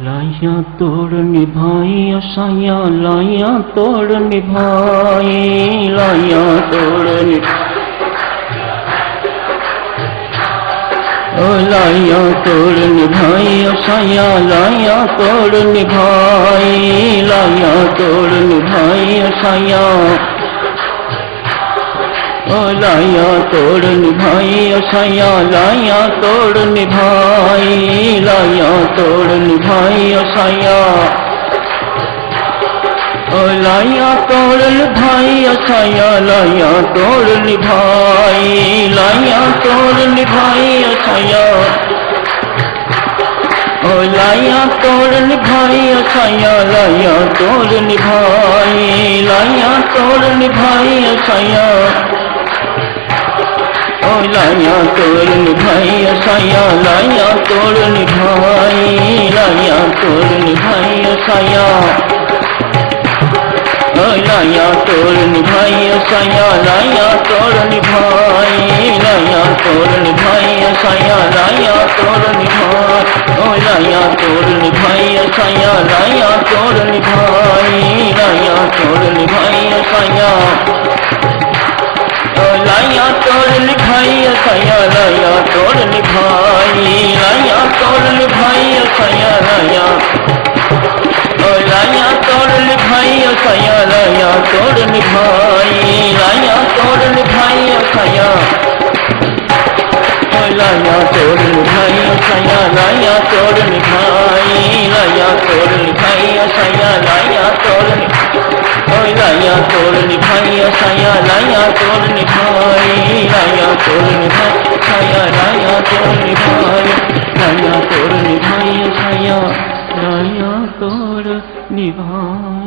लाया तोड़ निभाई साया लाया तोड़ निभाई लाया तोड़ लाया तोड़ निभाई साया लाया तोड़ निभाई लाया तोड़ निभाई साया लाया तोड़ निभाई साया लाया तोड़ निभाई लाया तोड़ निभाई साया लाया तोड़ निभाई साया लाया तोड़ निभाई लाया तोड़ निभाई साया लाया तोड़ निभाई साया लाया तोड़ निभाई लाया तोड़ निभाई साया लाया तोड़ निभाई साया लाया तोड़ निभाई लाया तोड़ निभाई साया लाया तोड़ निभाई साया लाया तोड़ निभाई लाया तोड़ निभाई साया लाया तोड़ निभाई लाया तोड़ निभाई साया लाया तोड़ निभाई लाया तोड़ निभाई साया लाया तोड़ निभाई साया लाया तोड़ निभाई लाया तोड़ निभाई साया लाया लाया तोड़ निभाई साया लाया तोड़ निभाई लाया तोड़ निभाई साया लाया तोड़ निभाई साया लाया तोड़ निभाई लाया तोड़ निभाई साया लाया तोड़ लाया तोड़ निभाई साया लाया तोड़ निभाई लाया तोड़ निभाई साया लाया तोड़ निभाई लाया तोड़ निभाई साया लाया तोड़ निभाई।